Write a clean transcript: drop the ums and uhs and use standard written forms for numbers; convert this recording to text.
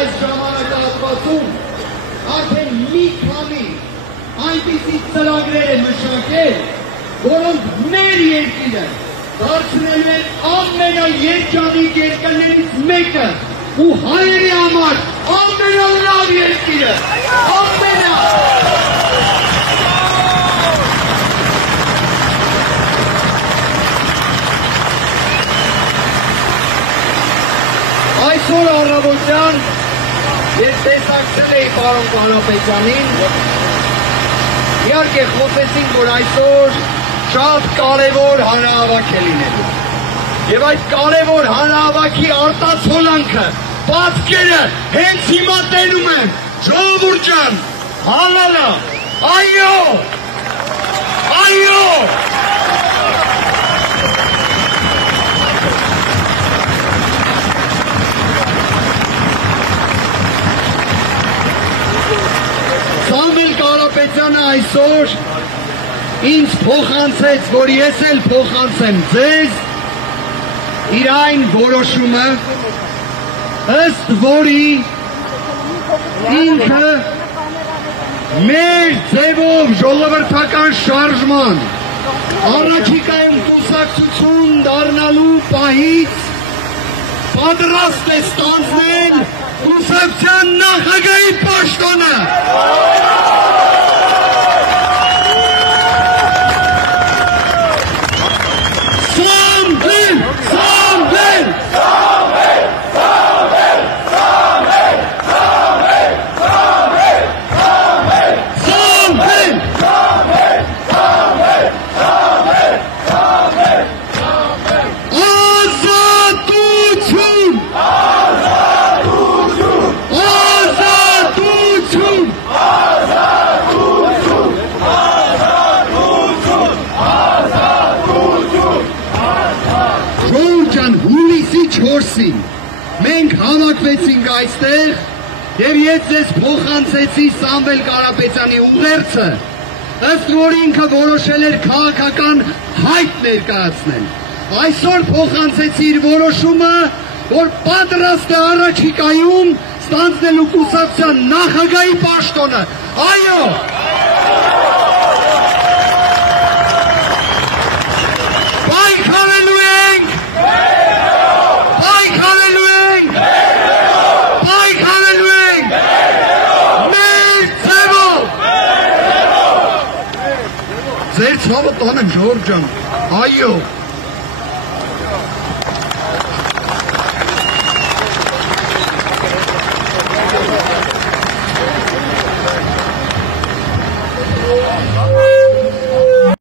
այս ժամանակահատվածում արդեն մի քանի այնպիսի ծրագրեր են մշակել, որոնք մեր երկիրը դարձնելու են ամենաերջանիկ երկրներից մեկը ու հայերի համար ամենալավ երկիրը, Այսօր առավոտյան ես տեսակցել էի պարոն Կարապետյանին, իհարկե խոսեցինք, որ այսօր շատ կարևոր հանրահավաք է լինելու եւ այդ կարևոր հանրահավաքի արտացոլանքը, պատկերը հենց հիմա տենում են, ժողովուրդ ջան, հալալա, այո, այո, Սամվել Կարապետյանը այսօր ինձ փոխանցեց, որ ես էլ փոխանցեմ ձեզ իր այն որոշումը, ըստ որի ինքը մեր ձևով ժողովրդական շարժման առաջիկայում կուսակցություն դառնալու պահից պատրաստ է ստանձնել կուսակցության նախագահի պաշտոնը։ Մենք հավաքվեցինք այստեղ եւ ես ձեզ փոխանցեցի Սամվել Կարապետյանի ուղերձը, ըստ որի ինքը որոշել էր քաղաքական հայտ ներկայացնել։ Այսօր փոխանցեցի իր որոշումը, որ պատրաստ է առաջիկայում ստանձնելու կուսակցության նախագահի պաշտոնը։ Այո, պայքարելու ենք, Ձեր ցավը տանեմ, ժողովուրդ ջան, այո,